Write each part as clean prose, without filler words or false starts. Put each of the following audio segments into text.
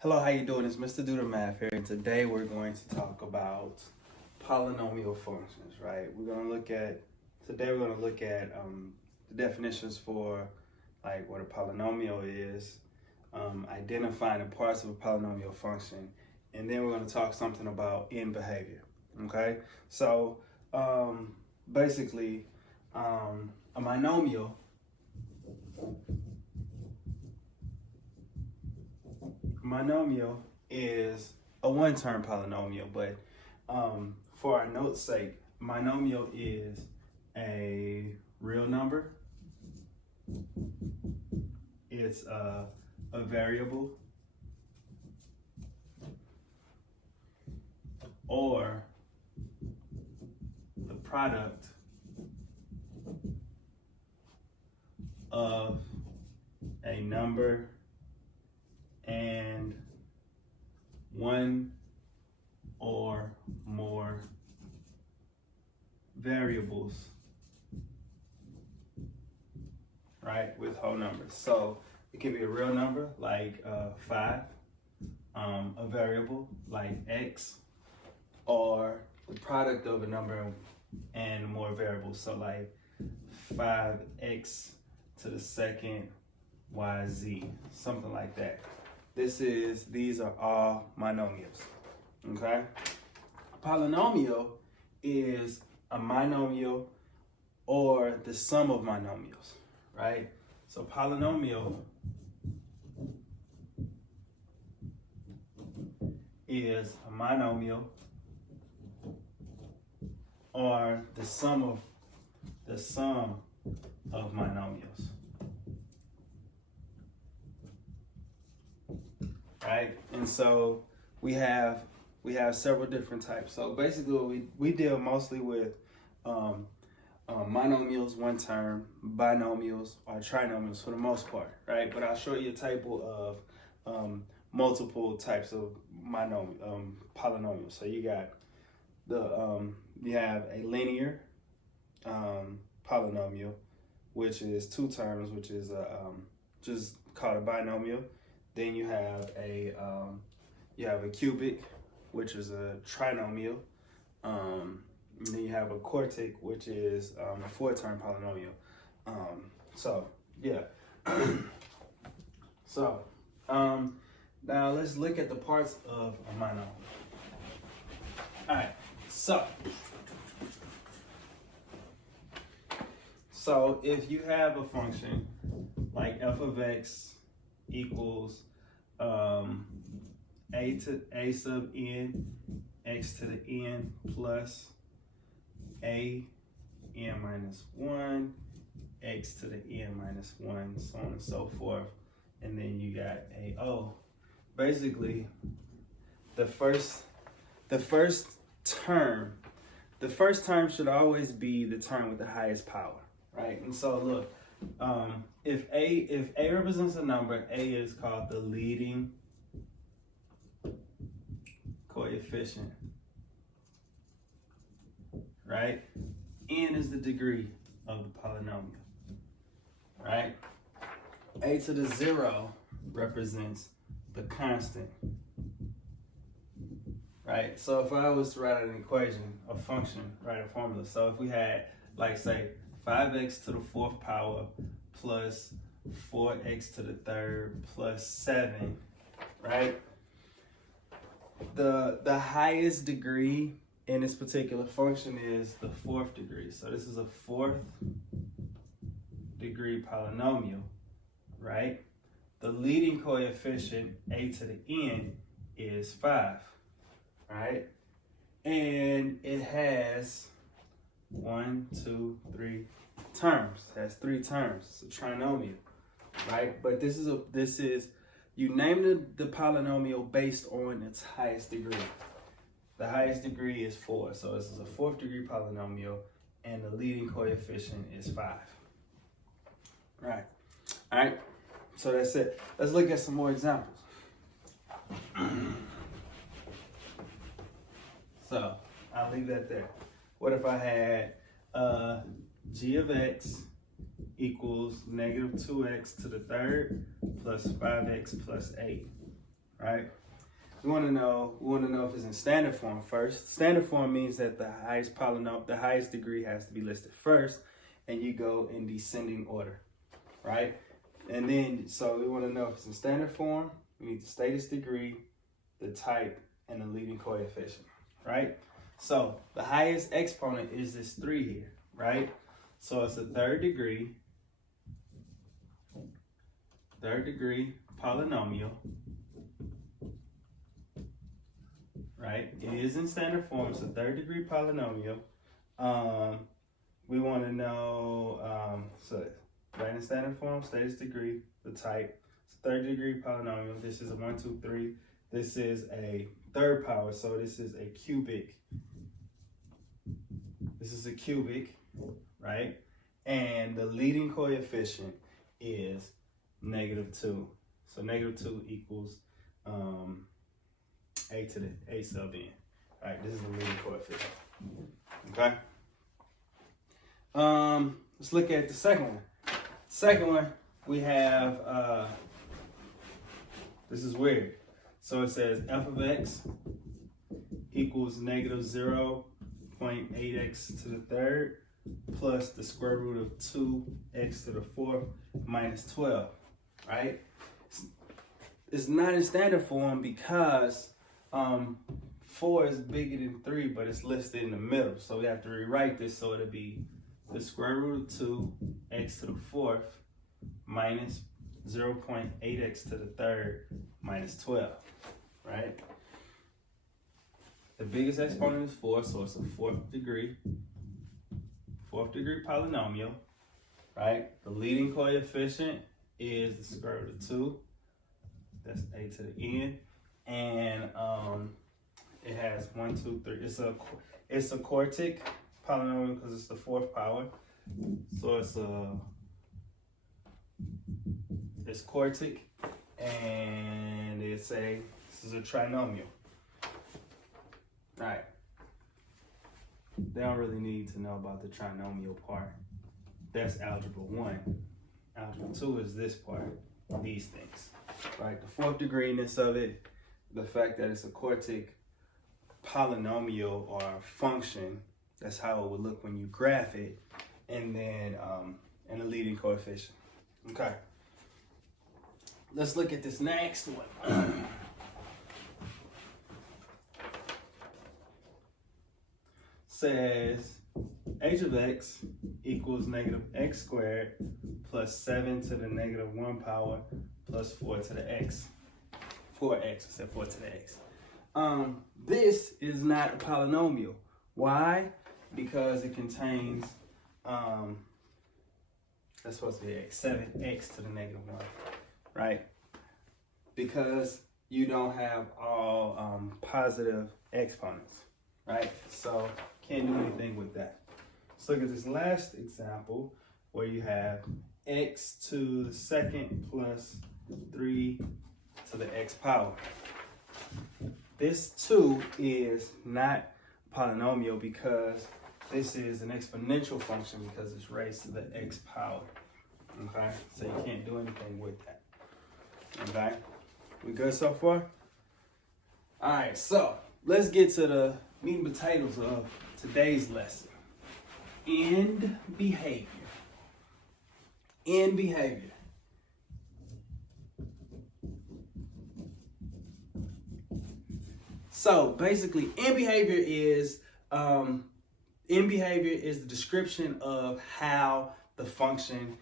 Hello, how you doing? It's Mr. Do the Math here, and today we're going to talk about polynomial functions, right? Today we're going to look at the definitions for like what a polynomial is, identifying the parts of a polynomial function, and then we're going to talk something about end behavior, okay? So basically, a monomial is a one-term polynomial, but for our note's sake, monomial is a real number, it's a variable, or the product of a number and one or more variables, right, with whole numbers. So it can be a real number like 5, a variable like x, or the product of a number and more variables. So like 5x to the second yz, something like that. These are all monomials, okay? A polynomial is a monomial or the sum of monomials, right? So polynomial is a monomial or the sum of monomials. Right, and so we have several different types. So basically, we deal mostly with monomials, one term, binomials, or trinomials for the most part, right? But I'll show you a table of multiple types of polynomials. So you got you have a linear polynomial, which is two terms, which is just called a binomial. Then you have a cubic, which is a trinomial. And then you have a quartic, which is a four-term polynomial. Now let's look at the parts of a monomial. All right, so if you have a function like f of x equals a sub n x to the n plus a n minus 1 x to the n minus 1, so on and so forth, and then you got a o. Basically, the first term should always be the term with the highest power, right? And so look, if a represents a number, a is called the leading coefficient, right? N is the degree of the polynomial, right? A to the 0 represents the constant, right? So if I was to write an equation, a function, write a formula. So if we had, like, say, 5x to the 4th power plus 4x to the 3rd plus 7, right? The highest degree in this particular function is the 4th degree. So this is a 4th degree polynomial, right? The leading coefficient, a to the n, is 5, right? And it has 1, 2, 3 terms. It has 3 terms. It's a trinomial, right? But this is you name the polynomial based on its highest degree. The highest degree is 4, so this is a 4th degree polynomial, and the leading coefficient is 5. Right. All right. So that's it. Let's look at some more examples. So I'll leave that there. What if I had g of x equals negative 2x to the third plus 5x plus 8, right? We want to know if it's in standard form first. Standard form means that the highest degree has to be listed first, and you go in descending order, right? And then, so we want to know if it's in standard form. We need the status degree, the type, and the leading coefficient, right? So the highest exponent is this 3 here, right? So it's a third degree polynomial, right? It is in standard form. It's a third degree polynomial. We want to know, so right in standard form, status degree, the type. It's a third degree polynomial. This is a 1, 2, 3. This is a third power, so this is a cubic. This is a cubic, right? And the leading coefficient is -2. So -2 equals a to the a sub n. All right, this is the leading coefficient. Okay. Let's look at the second one. Second one, we have this is weird. So it says f of x equals -0.8x to the third plus the square root of 2x to the fourth minus 12, right? It's not in standard form because 4 is bigger than 3, but it's listed in the middle. So we have to rewrite this so it'll be the square root of 2x to the fourth minus 0.8x to the third minus 12, right? The biggest exponent is 4, so it's a fourth degree polynomial, right? The leading coefficient is the square root of 2. That's a to the n, and it has 1, 2, 3. It's a quartic polynomial because it's the fourth power, so it's quartic, and this is a trinomial. All right. They don't really need to know about the trinomial part. That's algebra 1. Algebra 2 is this part, these things, right? The fourth degreeness of it, the fact that it's a quartic polynomial or function, that's how it would look when you graph it, and then and the leading coefficient. Okay. Let's look at this next one. Says h of x equals -x squared plus 7 to the -1 power plus 4 to the x. 4x, I said 4 to the x. This is not a polynomial. Why? Because it contains, that's supposed to be x, 7x to the -1, right? Because you don't have all positive exponents, right? So can't do anything with that. Let's look at this last example where you have x to the second plus 3 to the x power. This 2 is not polynomial because this is an exponential function because it's raised to the x power. Okay, so you can't do anything with that. Okay, we good so far? All right, so let's get to the meat and potatoes of today's lesson. End behavior. End behavior. So basically, end behavior is the description of how the function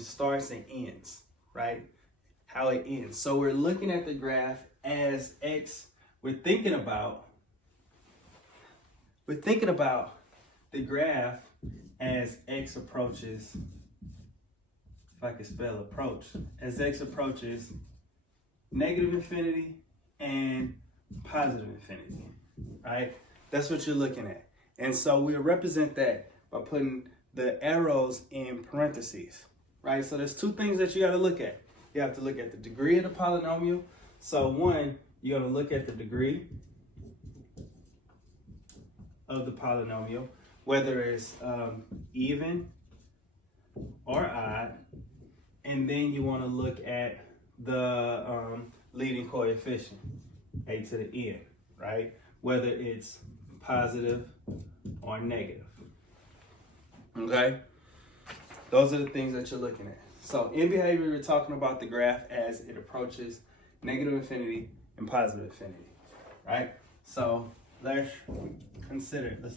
starts and ends, right? How it ends. So we're looking at the graph as x. We're thinking about the graph as x approaches. If I could spell approach, as x approaches negative infinity and positive infinity, right? That's what you're looking at. And so we'll represent that by putting the arrows in parentheses, right? So there's two things that you got to look at. You have to look at the degree of the polynomial. So one, you're going to look at the degree of the polynomial, whether it's even or odd. And then you want to look at the leading coefficient, a to the n, right? Whether it's positive or negative. Okay? Those are the things that you're looking at. So in behavior, we're talking about the graph as it approaches negative infinity and positive infinity, right? So let's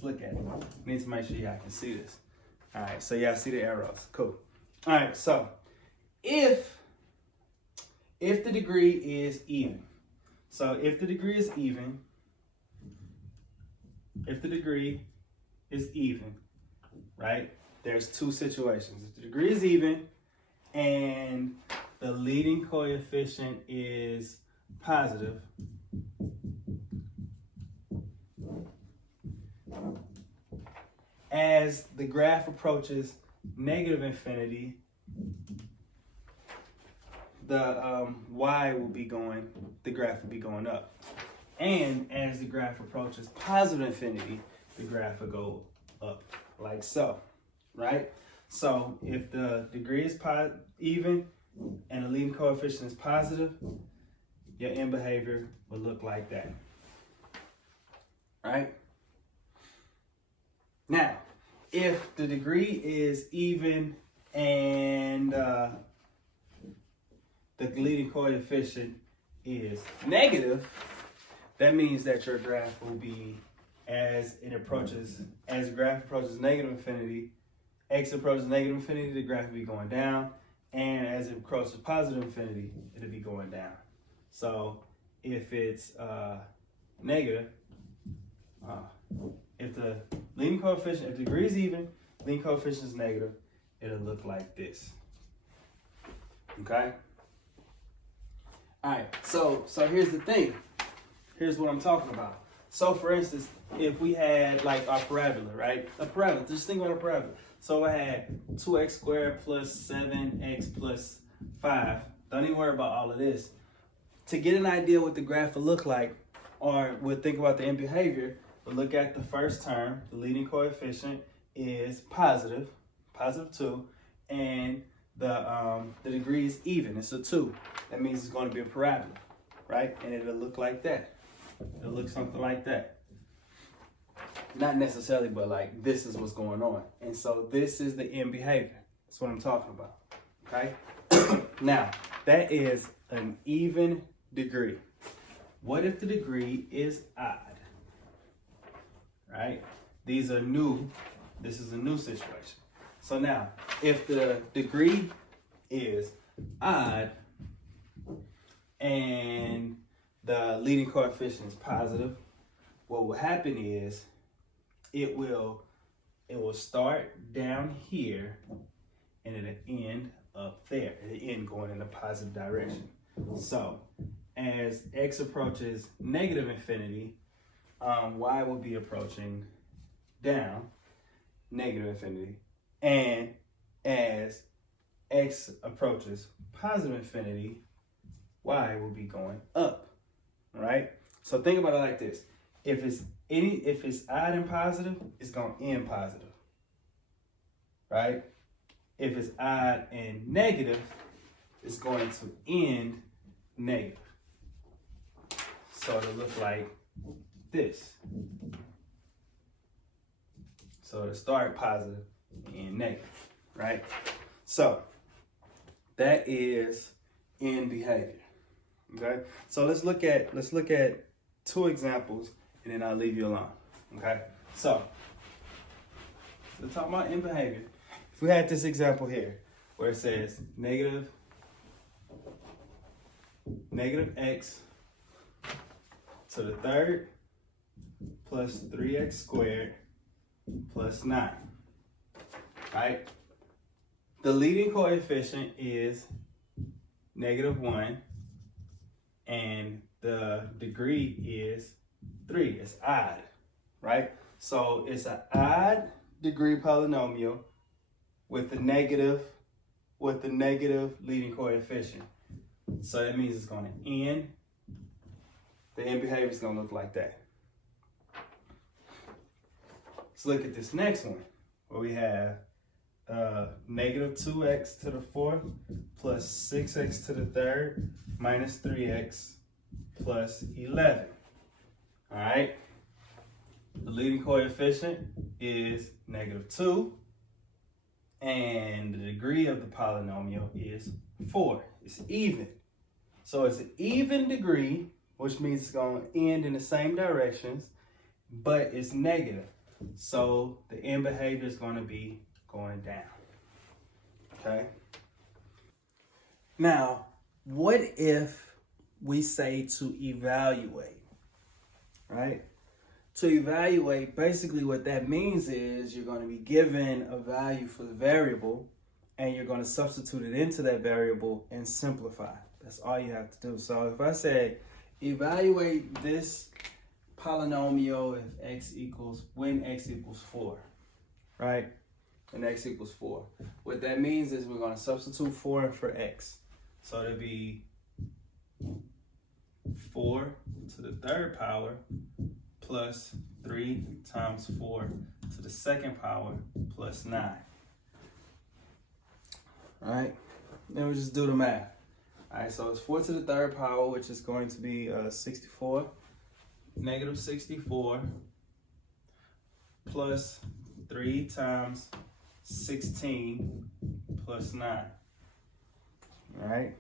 look at it. Need to make sure y'all can see this. All right, so y'all see the arrows, cool. All right, so if the degree is even, right? There's two situations. If the degree is even and the leading coefficient is positive, as the graph approaches negative infinity, the graph will be going up. And as the graph approaches positive infinity, the graph will go up like so, right? So if the degree is even and the leading coefficient is positive, your end behavior will look like that, right? Now, if the degree is even and the leading coefficient is negative, that means that your graph will be, as the graph approaches negative infinity, x approaches negative infinity, the graph will be going down, and as it approaches positive infinity, it'll be going down. So if it's negative, if the leading coefficient, if the degree is even, leading coefficient is negative, it'll look like this. Okay? All right, so here's the thing. Here's what I'm talking about. So for instance, if we had like our parabola, right? A parabola, just think about a parabola. So I had 2x squared plus 7x plus 5. Don't even worry about all of this. To get an idea what the graph will look like, or we'll think about the end behavior, we'll look at the first term. The leading coefficient is positive 2, and the degree is even. It's a 2. That means it's going to be a parabola, right? And it'll look like that. It'll look something like that. Not necessarily, but like this is what's going on. And so this is the end behavior. That's what I'm talking about, okay? Now, that is an even degree. What if the degree is odd, right? These are new. This is a new situation. So now, if the degree is odd and the leading coefficient is positive, what will happen is it will start down here and it'll end up there. It'll end going in a positive direction. So as x approaches negative infinity, y will be approaching down negative infinity. And as x approaches positive infinity, y will be going up, right? So think about it like this. If it's odd and positive, it's going to end positive, right? If it's odd and negative, it's going to end negative. So it'll look like this. So it'll start positive and end negative, right? So that is end behavior. Okay? So let's look at 2 examples and then I'll leave you alone. Okay? So let's talk about end behavior. If we had this example here where it says negative x to the third plus 3x squared plus 9, right? The leading coefficient is -1 and the degree is 3. It's odd, right? So it's an odd degree polynomial with the negative leading coefficient. So that means it's going to end. The end behavior is going to look like that. Let's look at this next one where we have negative 2x to the fourth plus 6x to the third minus 3x plus 11. All right. The leading coefficient is negative 2. And the degree of the polynomial is 4. It's even. So it's an even degree, which means it's going to end in the same directions, but it's negative. So the end behavior is going to be going down. Okay? Now, what if we say to evaluate, right? To evaluate, basically what that means is you're going to be given a value for the variable and you're going to substitute it into that variable and simplify. That's all you have to do. So if I say evaluate this polynomial when x equals 4, right? And x equals 4. What that means is we're going to substitute 4 for x. So it'll be 4 to the third power plus 3 times 4 to the second power plus 9. All right, then we just do the math. All right, so it's 4 to the third power, which is going to be 64, negative 64 plus 3 times 16 plus 9. All right,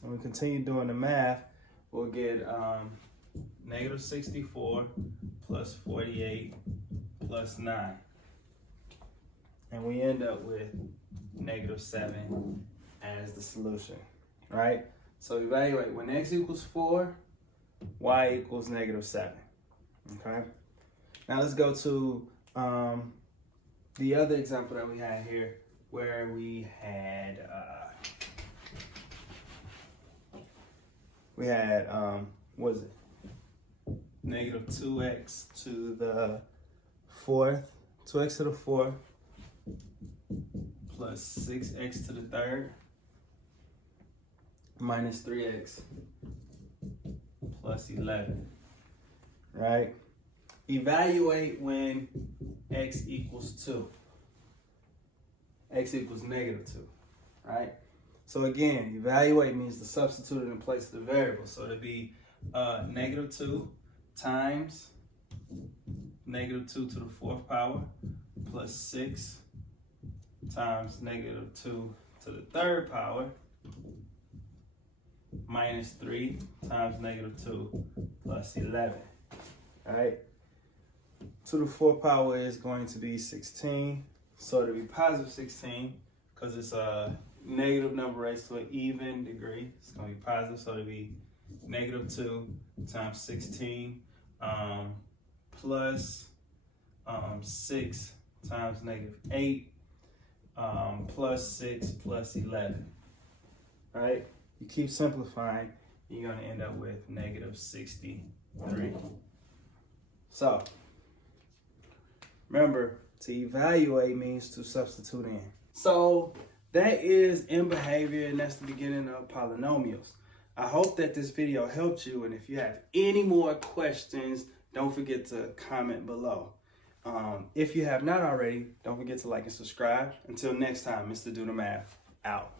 when we continue doing the math, we'll get negative 64 plus 48 plus 9. And we end up with negative 7 as the solution, right? So evaluate when x equals 4, y equals negative 7, okay? Now let's go to the other example that we had here where we had, what is it? Negative 2x to the fourth, 2x to the fourth plus 6x to the third minus 3x plus 11, right? Evaluate when x equals 2. X equals negative 2, right? So again, evaluate means to substitute it in place of the variable. So it'll be negative 2 times negative 2 to the fourth power plus 6 times negative 2 to the third power minus 3 times negative 2 plus 11. All right. 2 to the fourth power is going to be 16. So it'll be positive 16 because it's a negative number raised to an even degree. It's going to be positive, so it'll be negative 2 times 16 plus 6 times negative 8 plus 6 plus 11. All right, you keep simplifying, you're going to end up with negative 63. So remember, to evaluate means to substitute in. So that is end behavior, and that's the beginning of polynomials. I hope that this video helped you, and if you have any more questions, don't forget to comment below. If you have not already, don't forget to like and subscribe. Until next time, Mr. Do the Math, out.